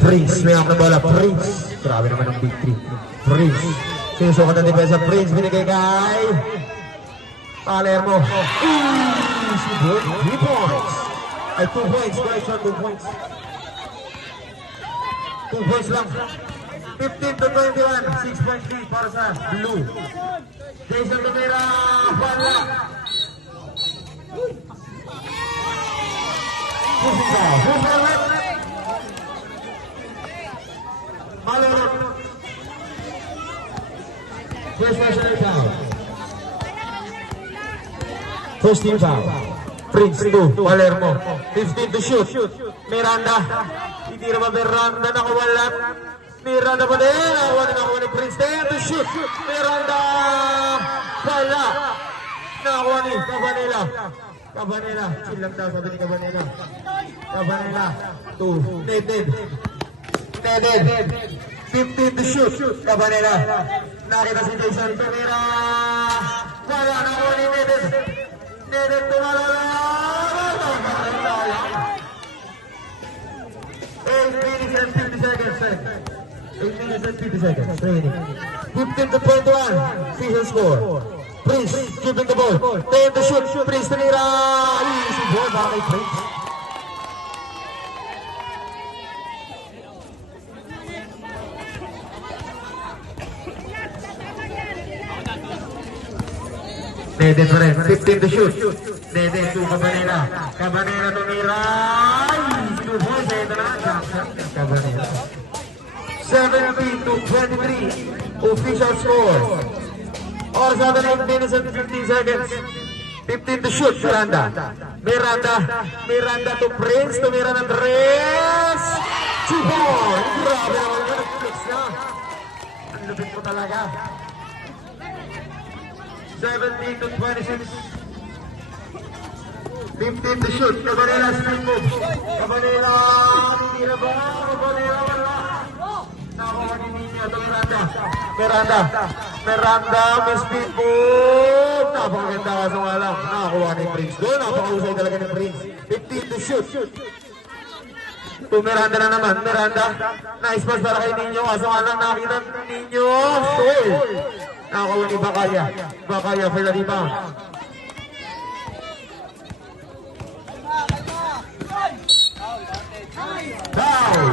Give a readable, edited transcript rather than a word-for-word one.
Prince, may ang bola, Prince. Grabe naman ang big three. Prince. Sinusukat ang depensa, Prince, binigay kay Palermo. Easy good, 3 points. Ay, 2 points, correction, 2 points. 2 points lang. 15-21, 6 points lead para sa Blue. Jason Tumira, wala. Malorot. First national foul. First team foul. Prince 2, Palermo. 15 to shoot. Miranda. Hindi naman Miranda nakawalan. Miranda pa din. Nakawalan ni Prince. 10 to shoot. Miranda. Wala. Nakakuha ni Cabanela. Cabanela. Chill lang daw sabi ni Cabanela. Cabanela. 2. Needed. 15 to shoot. Cabanela. Nakita si Jason Tumira. Wala na ko ni Needed. Needed tumalala. 8 minutes and 50 seconds. 8 minutes and 50 seconds. Training. 15-21. Season score. Prince keeping the ball. 10 to shoot. Prince Tumira. Easy ball. Bakit Prince? Dede pa rin, 15 to shoot. Dede to Cabanela. Cabanela Tumira. Easy ball. Dede na. Cabanela. 17-23. Official score. Or 7 minutes and 15 seconds. 15 to shoot. Miranda. Miranda to Prince. Tumira ng 3. 2 ball. Grabe naman yun. Nag-flex na. Ang lupit mo talaga. 17-26. 15 to shoot. Cabanela spin move. Cabanela. Titira ba? Cabanela wala. Nakuha ni Nino. Ito Miranda. May spin move. Napakaganda ka sa ngalang. Nakakuha ni Prince doon. Napakahusay talaga ni Prince. 15 to shoot. To Miranda na naman. Miranda. Nice pass para kay Nino. Kaso ngalang nakita ni Nino. Soul. Nakakuha ni Bakaya. Bakaya for the rebound. Foul.